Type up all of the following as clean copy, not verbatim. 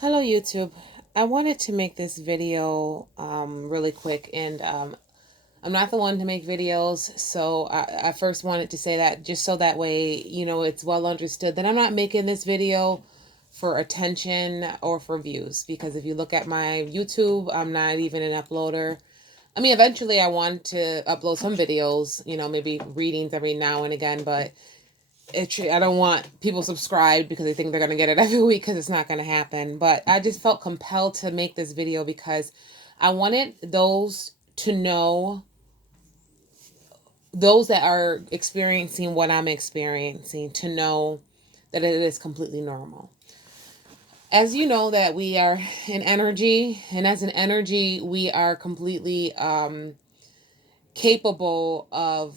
Hello YouTube. I wanted to make this video really quick, and I'm not the one to make videos, so I first wanted to say that just so that way it's well understood that I'm not making this video for attention or for views, because if you look at my YouTube, I'm not even an uploader. I mean, eventually I want to upload some videos, maybe readings every now and again, but I don't want people subscribed because they think they're going to get it every week, because it's not going to happen. But I just felt compelled to make this video because I wanted to know, those that are experiencing what I'm experiencing, to know that it is completely normal. As you know, that we are an energy, and as an energy, we are completely capable of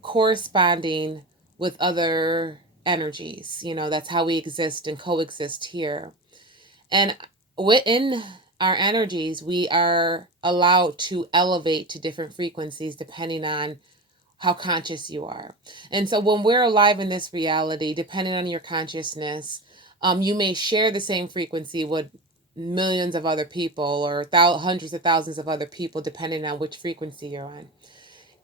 corresponding with other energies. That's how we exist and coexist here. And within our energies, we are allowed to elevate to different frequencies depending on how conscious you are. And so when we're alive in this reality, depending on your consciousness, you may share the same frequency with millions of other people, or hundreds of thousands of other people, depending on which frequency you're on.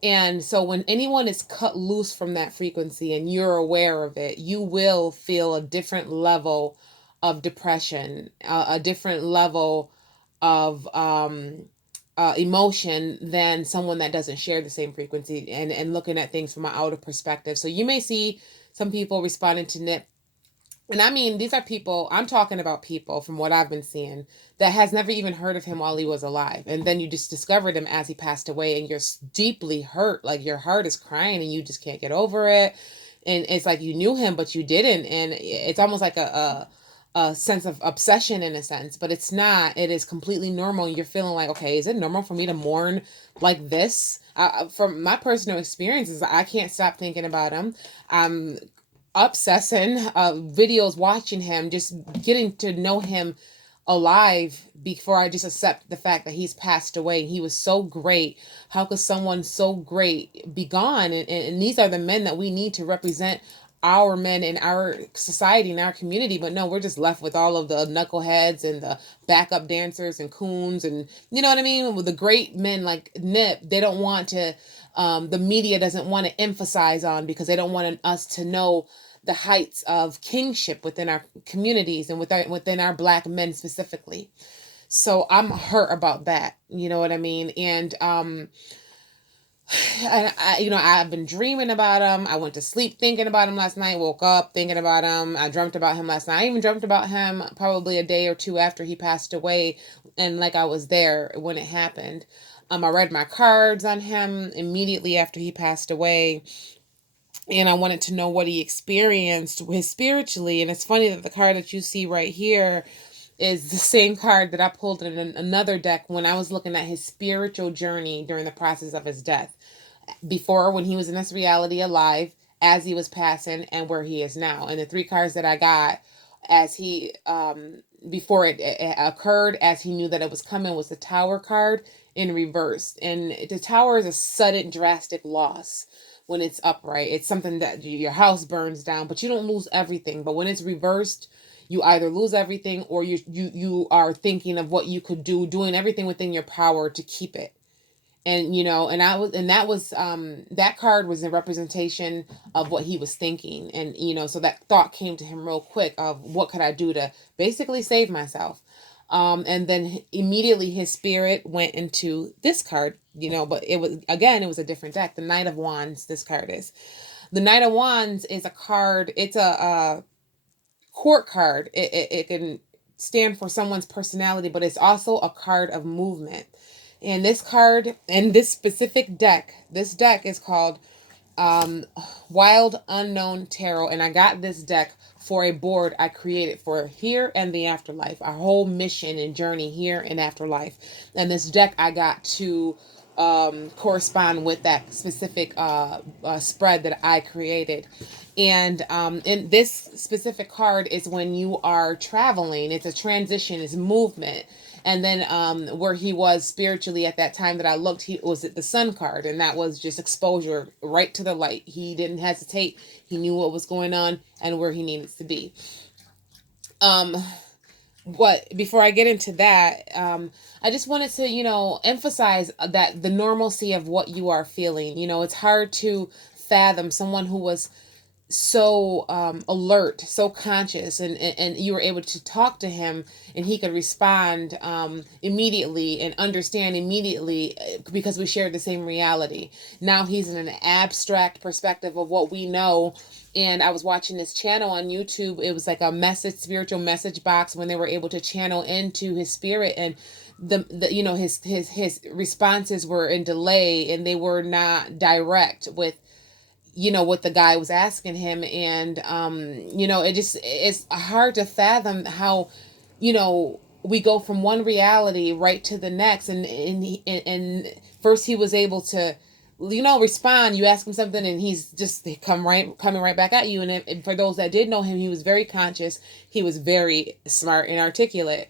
And so when anyone is cut loose from that frequency and you're aware of it, you will feel a different level of depression, a different level of emotion than someone that doesn't share the same frequency, and looking at things from an outer perspective. So you may see some people responding to Nip, and I mean, these are people, I'm talking about people from what I've been seeing, that has never even heard of him while he was alive. And then you just discovered him as he passed away, and you're deeply hurt. Like your heart is crying and you just can't get over it. And it's like you knew him, but you didn't. And it's almost like a sense of obsession in a sense, but it's not. It is completely normal. You're feeling like, okay, is it normal for me to mourn like this? From my personal experiences, I can't stop thinking about him. I'm obsessing, videos, watching him, just getting to know him alive before I just accept the fact that he's passed away. He was so great. How could someone so great be gone? And these are the men that we need to represent our men in our society, in our community. But no, we're just left with all of the knuckleheads and the backup dancers and coons, and you know what I mean? With the great men like Nip, they don't want to, the media doesn't want to emphasize on, because they don't want us to know the heights of kingship within our communities and within our black men specifically. So I'm hurt about that. You know what I mean? And I've been dreaming about him. I went to sleep thinking about him last night, woke up thinking about him. I dreamt about him last night. I even dreamt about him probably a day or two after he passed away, and like I was there when it happened. I read my cards on him immediately after he passed away, and I wanted to know what he experienced his spiritually. And it's funny that the card that you see right here is the same card that I pulled in another deck when I was looking at his spiritual journey during the process of his death. Before, when he was in this reality alive, as he was passing, and where he is now. And the three cards that I got as he before it occurred, as he knew that it was coming, was the Tower card in reverse. And the Tower is a sudden drastic loss. When it's upright, it's something that your house burns down, but you don't lose everything. But when it's reversed, you either lose everything, or you are thinking of what you could do, doing everything within your power to keep it. And that card was a representation of what he was thinking. And so that thought came to him real quick of what could I do to basically save myself. And then immediately his spirit went into this card, but it was a different deck. The Knight of Wands. This card is the Knight of Wands. Is a card. It's a court card. It can stand for someone's personality, but it's also a card of movement. And this card, and this specific deck, this deck is called Wild Unknown Tarot. And I got this deck for a board I created for here and the afterlife, our whole mission and journey here and afterlife. And this deck I got to correspond with that specific spread that I created. And in this specific card is when you are traveling. It's a transition, it's movement. And then where he was spiritually at that time that I looked, he was at the Sun card, and that was just exposure right to the light. He didn't hesitate. He knew what was going on and where he needed to be. Um, But before I get into that, I just wanted to, emphasize that the normalcy of what you are feeling. It's hard to fathom someone who was so alert, so conscious, and you were able to talk to him, and he could respond immediately and understand immediately, because we shared the same reality. Now he's in an abstract perspective of what we know. And I was watching this channel on YouTube. It was like a spiritual message box, when they were able to channel into his spirit, and the his responses were in delay, and they were not direct with what the guy was asking him. And it's hard to fathom how we go from one reality right to the next. And first he was able to respond. You ask him something, and he's just coming right back at you. And for those that did know him, he was very conscious, he was very smart and articulate.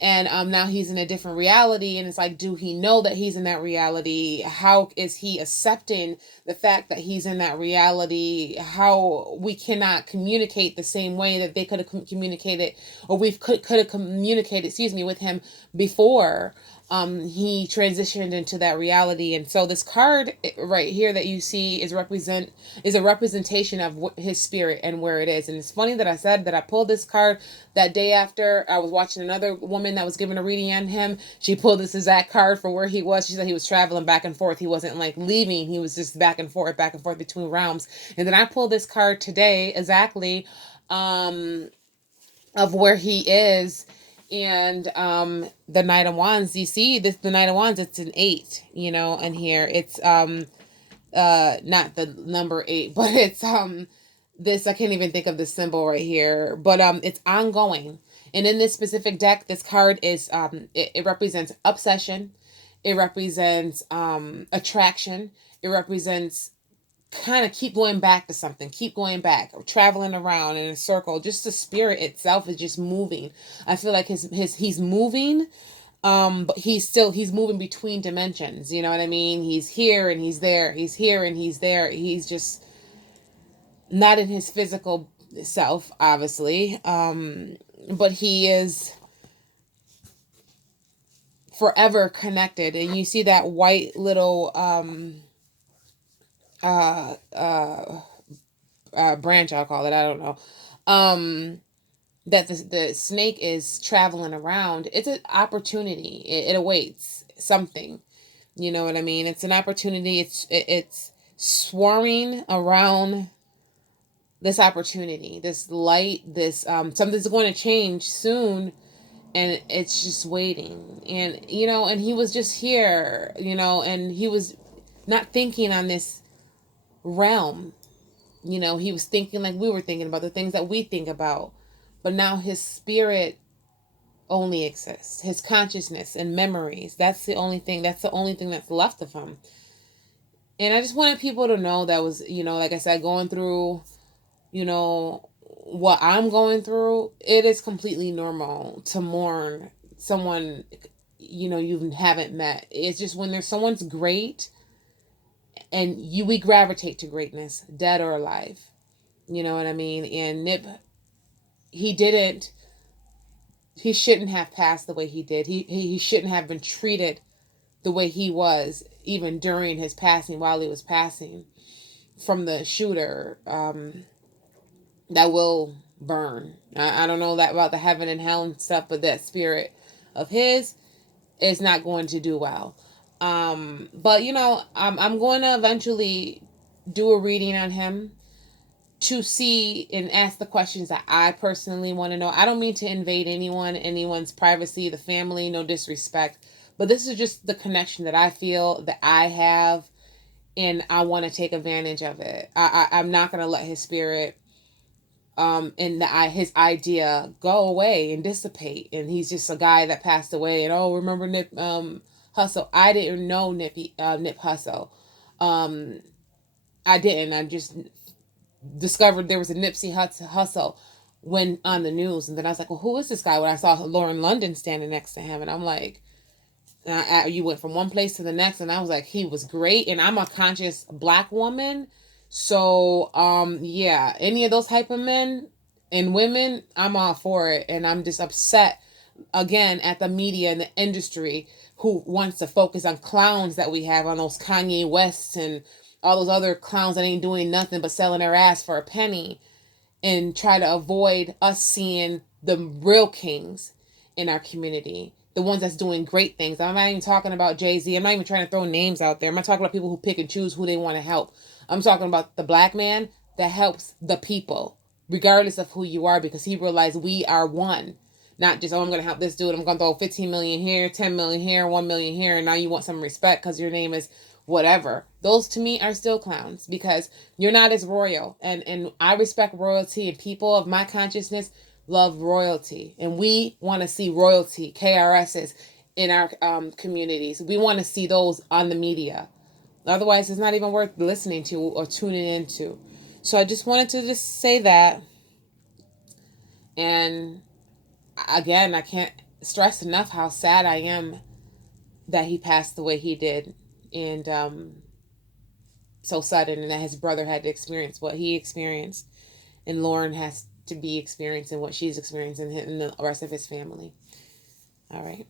And now he's in a different reality, and it's like, do he know that he's in that reality? How is he accepting the fact that he's in that reality? How we cannot communicate the same way that they could have communicated, or we could have communicated, excuse me, with him before he transitioned into that reality. And so this card right here that you see is a representation of his spirit and where it is. And it's funny that I said that I pulled this card that day after I was watching another woman that was giving a reading on him. She pulled this exact card for where he was. She said he was traveling back and forth. He wasn't like leaving. He was just back and forth between realms. And then I pulled this card today exactly of where he is. And the Knight of Wands, you see this, the Knight of Wands, it's an 8, and here it's not the number 8, but it's this, I can't even think of the symbol right here, but it's ongoing. And in this specific deck, this card is it represents obsession, it represents attraction, it represents kind of keep going back to something, keep going back, or traveling around in a circle. Just the spirit itself is just moving. I feel like he's moving, but he's moving between dimensions. You know what I mean? He's here and he's there. He's here and he's there. He's just not in his physical self, obviously. But he is forever connected. And you see that white little branch, I'll call it, I don't know, that the snake is traveling around. It's an opportunity. It awaits something. You know what I mean? It's an opportunity. It's swarming around this opportunity, this light, this something's going to change soon, and it's just waiting. And and he was just here, and he was not thinking on this realm. He was thinking like we were thinking about the things that we think about. But now his spirit only exists. His consciousness and memories. That's the only thing that's left of him. And I just wanted people to know that was, like I said, going through, what I'm going through, it is completely normal to mourn someone, you haven't met. It's just when there's someone's great, and we gravitate to greatness, dead or alive. You know what I mean? And Nip, he shouldn't have passed the way he did. He shouldn't have been treated the way he was, even during his passing, while he was passing from the shooter. That will burn. I don't know that about the heaven and hell and stuff, but that spirit of his is not going to do well. But I'm going to eventually do a reading on him to see and ask the questions that I personally want to know. I don't mean to invade anyone's privacy, the family, no disrespect, but this is just the connection that I feel that I have, and I want to take advantage of it. I'm not going to let his spirit and his idea go away and dissipate. And he's just a guy that passed away. And remember Nip Hussle? I didn't know Nip Hussle. I didn't. I just discovered there was a Nipsey Hussle when on the news, and then I was like, well, who is this guy? When I saw Lauren London standing next to him, and I'm like, you went from one place to the next, and I was like, he was great. And I'm a conscious Black woman, so yeah, any of those type of men and women, I'm all for it. And I'm just upset again at the media and the industry who wants to focus on clowns that we have, on those Kanye Wests and all those other clowns that ain't doing nothing but selling their ass for a penny, and try to avoid us seeing the real kings in our community, the ones that's doing great things. I'm not even talking about Jay-Z. I'm not even trying to throw names out there. I'm not talking about people who pick and choose who they want to help. I'm talking about the black man that helps the people, regardless of who you are, because he realized we are one. Not just, oh, I'm going to help this dude. I'm going to throw 15 million here, 10 million here, 1 million here, and now you want some respect because your name is whatever. Those to me are still clowns, because you're not as royal. And I respect royalty, and people of my consciousness love royalty. And we want to see royalty, KRSs, in our communities. We want to see those on the media. Otherwise, it's not even worth listening to or tuning into. So I just wanted to just say that. And again, I can't stress enough how sad I am that he passed the way he did. And so sudden, and that his brother had to experience what he experienced, and Lauren has to be experiencing what she's experiencing, and the rest of his family. All right.